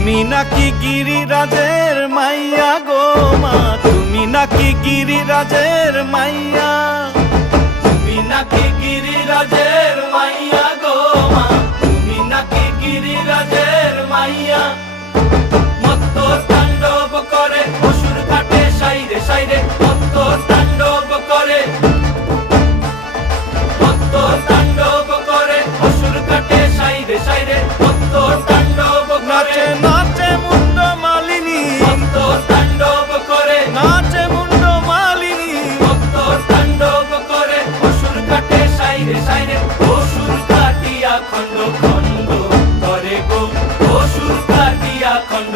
তুমি নাকি গিরিরাজের মাইয়া গো মা, তুমি নাকি গিরিরাজের মাইয়া, তুমি নাকি গিরিরাজের মাইয়া গো মা, তুমি নাকি গিরিরাজের মাইয়া। মত্ত তাণ্ডব করে অসুর কাটে সাইরে সাইরে, মত্ত তাণ্ডব করে, মত্ত তাণ্ডব করে অসুর কাটে সাইরে সাইরে, মত্ত তাণ্ডব করে। নাচে মুন্ড মালিনী, মত্ত তাণ্ডব করে, নাচে মুন্ড মালিনী, মত্ত তাণ্ডব করে অসুর কাটে সাইরে সাইরে, অসুর কাটিয়া খণ্ড খণ্ড করে গো, অসুর কাটিয়া খণ্ড।